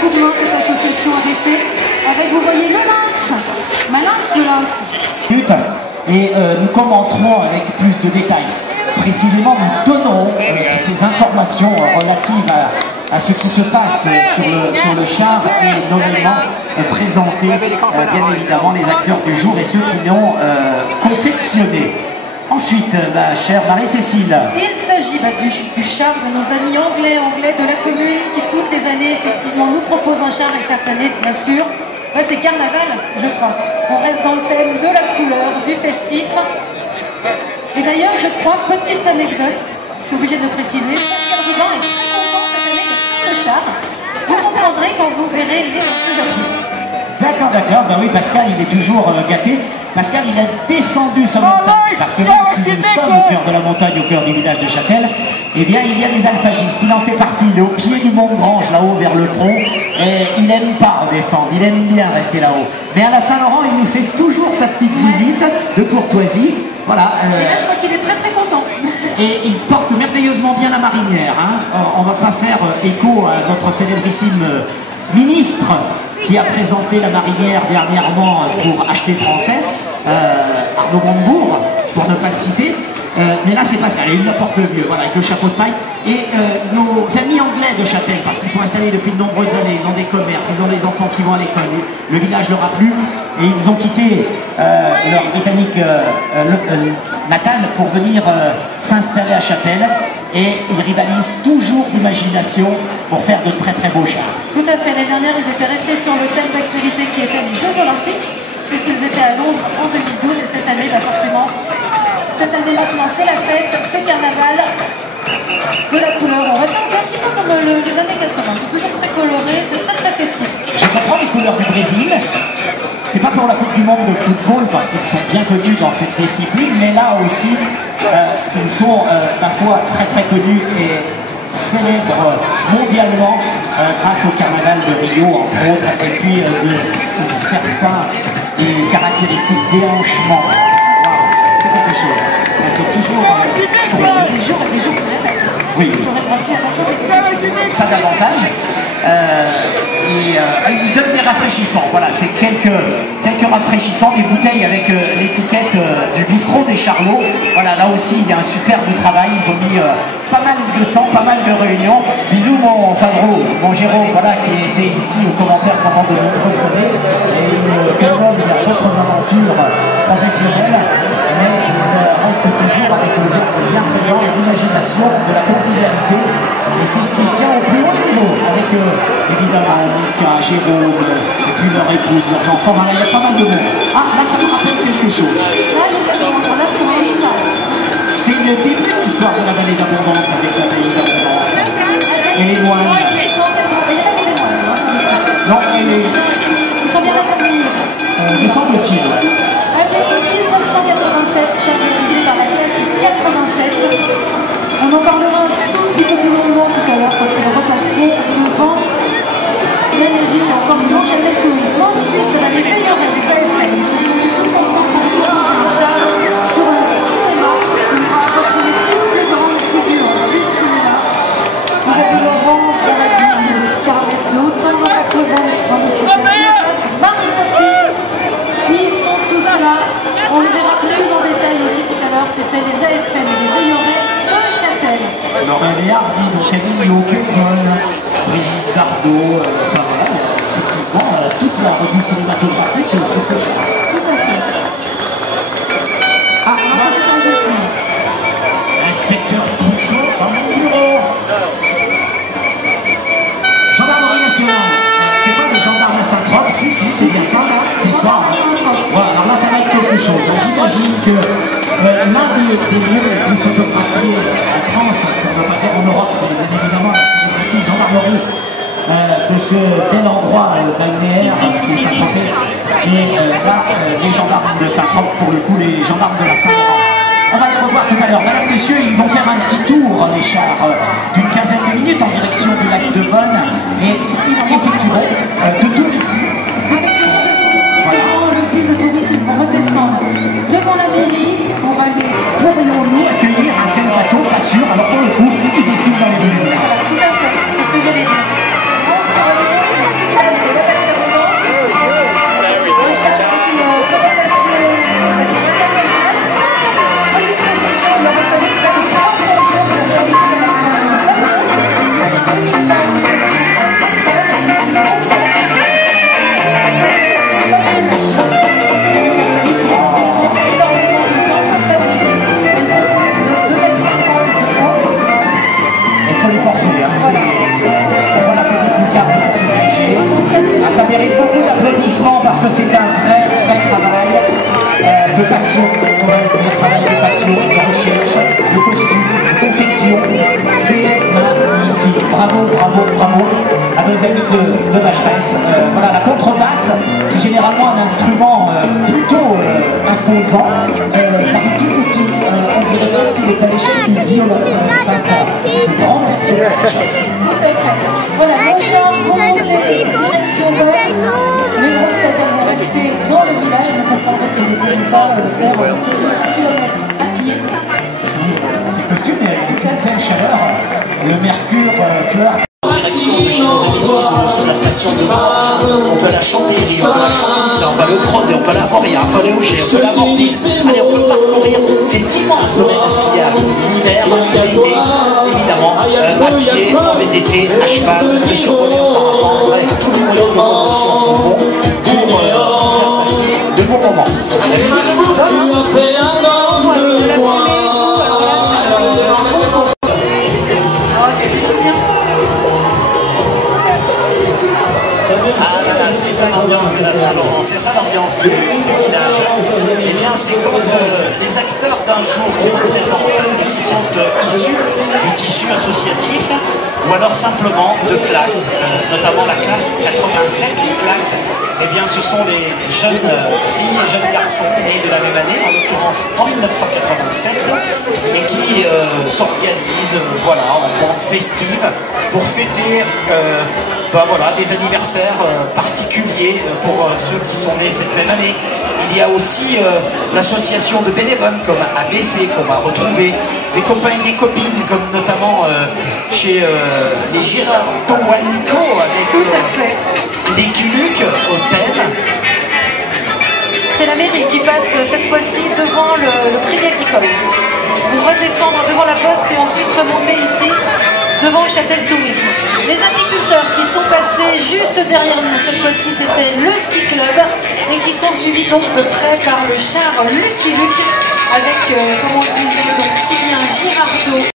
coup de main cette association ABC avec, vous voyez, le lynx. Malinx, le lynx. Et nous commenterons avec plus de détails. Précisément, nous donnerons toutes les informations relatives à ce qui se passe sur le char et nommément présenter bien évidemment les acteurs du jour et ceux qui l'ont confectionné. Ensuite, ma chère Marie-Cécile. Il s'agit du char de nos amis anglais de la commune qui toutes les années effectivement nous proposent un char et cette année bien sûr c'est carnaval je crois. On reste dans le thème de la couleur, du festif. Et d'ailleurs je crois, petite anecdote, je suis obligée de le préciser, Pascal Vivant est très content cette année de ce char. Vous comprendrez quand vous verrez les choses. D'accord, bah oui, Pascal, il est toujours gâté. Pascal, il a descendu sa montagne, parce que même si nous sommes au cœur de la montagne, au cœur du village de Châtel, eh bien, il y a des alpagistes, il en fait partie, il est au pied du Mont-Grange, là-haut, vers le tronc, et il n'aime pas redescendre, il aime bien rester là-haut. Mais à la Saint-Laurent, il nous fait toujours sa petite visite de courtoisie, voilà. Et là, je crois qu'il est très très content. Et il porte merveilleusement bien la marinière, hein. On va pas faire écho à notre célébrissime ministre qui a présenté la marinière dernièrement pour acheter français, Arnaud Montebourg, pour ne pas le citer. Mais là, c'est Pascal, il la porte mieux, voilà, avec le chapeau de paille. Et nos amis anglais de Châtel, parce qu'ils sont installés depuis de nombreuses années, ils ont des commerces, ils ont des enfants qui vont à l'école, le village leur a plu, et ils ont quitté leur Britannique natal pour venir s'installer à Châtel. Et ils rivalisent toujours d'imagination pour faire de très très beaux chars. Tout à fait, l'année dernière ils étaient restés sur le thème d'actualité qui était les Jeux Olympiques, puisqu'ils étaient à Londres en 2012 et cette année, forcément, cette année maintenant c'est la fête, c'est carnaval, de la couleur. On reste un petit peu comme les années 80, c'est toujours très coloré, c'est très très festif. Je comprends les couleurs du Brésil. C'est pas pour la Coupe du Monde de football parce qu'ils sont bien connus dans cette discipline, mais là aussi, ils sont à la fois très très connus et célèbres mondialement grâce au carnaval de Rio, entre autres, et puis de ce certain et caractéristique déhanchement. Wow, c'est quelque chose. C'est toujours des jours oui. Pas davantage. Il donne des rafraîchissants, voilà, c'est quelques rafraîchissants, des bouteilles avec l'étiquette du bistrot des Charlots. Voilà, là aussi il y a un superbe travail, ils ont mis pas mal de temps, pas mal de réunions. Bisous mon Favreau, mon Jérôme, voilà, qui était ici aux commentaires pendant de nombreuses années, et il a d'autres aventures professionnelles, mais il reste toujours avec le verbe bien présent et l'imagination de la convivialité, et c'est ce qui tient au plus haut niveau, avec évidemment Mika, Jérôme, et puis leur épouse, leurs enfants, voilà, il y a pas mal de monde. Ah, là ça me rappelle quelque chose. C'est le début de l'histoire de la vallée d'Abondance avec la vallée d'Abondance. Et les moines. Non, ils sont bien accompagnés. Me semble-t-il. Appelé 1987, char réalisé par la classe 87. On en parlera un tout petit peu plus longuement tout à l'heure quand ils repasseront devant bien évidemment encore non jamais le tourisme. Ensuite, les veilleurs et les AFL, ils se sont mis tous ensemble pour faire un char sur un cinéma. On va retrouver toutes ces grandes figures du cinéma. Vous avez Laurence, David, Scarlett, Thomas McLeod, Marie Poppins. Ils sont tous là. On les verra plus en détail aussi tout à l'heure. C'était les AFL, les veilleurs de Châtel. Laurent Léardi, donc Camille Pécon, Brigitte Bardot, enfin voilà, effectivement, toute la revue cinématographique sur ce char. Tout à fait. Ah, inspecteur Pouchot dans mon bureau. Gendarmerie nationale. C'est pas le gendarme à Saint-Trope? Si, c'est bien ça. C'est ça. Voilà, alors là, ça va être quelque chose. J'imagine que l'un des lieux les plus photographiés en France, on ne va pas dire en Europe, c'est bien évidemment la célébrissime gendarmerie de ce bel endroit balnéaire qui est Saint-Tropez. Et là, les gendarmes de Saint-Trope, pour le coup, les gendarmes de la Saint-Laurent. On va les revoir tout à l'heure. Madame, monsieur, ils vont faire un petit tour, les chars, d'une quinzaine de minutes en direction du lac de Bonne. Et effectueront de tour ici. Effectivement, de tour ici, devant l'office de tourisme pour redescendre devant la mairie. On va aller. Pourrions-nous accueillir un tel bateau? Pas sûr. Alors pour le coup, il défile dans les deux lumières. Voilà, tout à fait. C'est ce que j'allais dire. On se retrouve que c'est un vrai travail de passion, un travail de passion, de recherche, de costume, de confection. C'est magnifique. Bravo, bravo, bravo à nos amis de Vacheresse. Voilà, la contrebasse, qui est généralement un instrument plutôt imposant, paraît tout petit. On dirait presque qu'il est à l'échelle du violon face à ce grand personnage. Tout à fait. Voilà, Montchard, vous montez direction Veuve. Les prestataires vont rester dans le village. Vous comprendrez qu'elles ne pourront pas faire plus de 1 kilomètre à pied. Ces costumes, avec une telle chaleur, le mercure fleur. Direction de chez nos amis suisses sur la station de Vence. On peut la chanter, on peut la chanter, on peut aller au Crozet, on peut la voir, on peut aller au Gers, on peut la Mordir. Allez, on peut parcourir cet immense domaine skiable l'hiver, l'été, évidemment, à pied, en VTT, à cheval, de survoler auparavant, avec tous les moyens de locomotion sont bons pour faire passer de bons moments. La musique vous donne. Ah là là, c'est ça l'ambiance de la Saint-Laurent, c'est ça l'ambiance du village. Eh bien, c'est quand les acteurs d'un jour qui représentent et qui sont issus du tissu associatif, ou alors simplement de classes, notamment la classe 87, les classes, eh bien ce sont les jeunes filles et jeunes garçons nés de la même année, en l'occurrence en 1987, et qui s'organisent voilà, en bande festive pour fêter voilà, des anniversaires particuliers pour ceux qui sont nés cette même année. Il y a aussi l'association de bénévoles comme ABC qu'on va retrouver, des copains et des copines comme notamment chez les Girardot Wanico avec Tout à fait. les Culucs au thème. C'est la mairie qui passe cette fois-ci devant le Crédit Agricole. Vous redescendre devant la poste et ensuite remonter ici devant Châtel Tourisme. Les agriculteurs qui sont passés juste derrière nous, cette fois-ci c'était le ski club et qui sont suivis donc de près par le char Lucky Luke avec, comme on le disait, donc si bien Girardot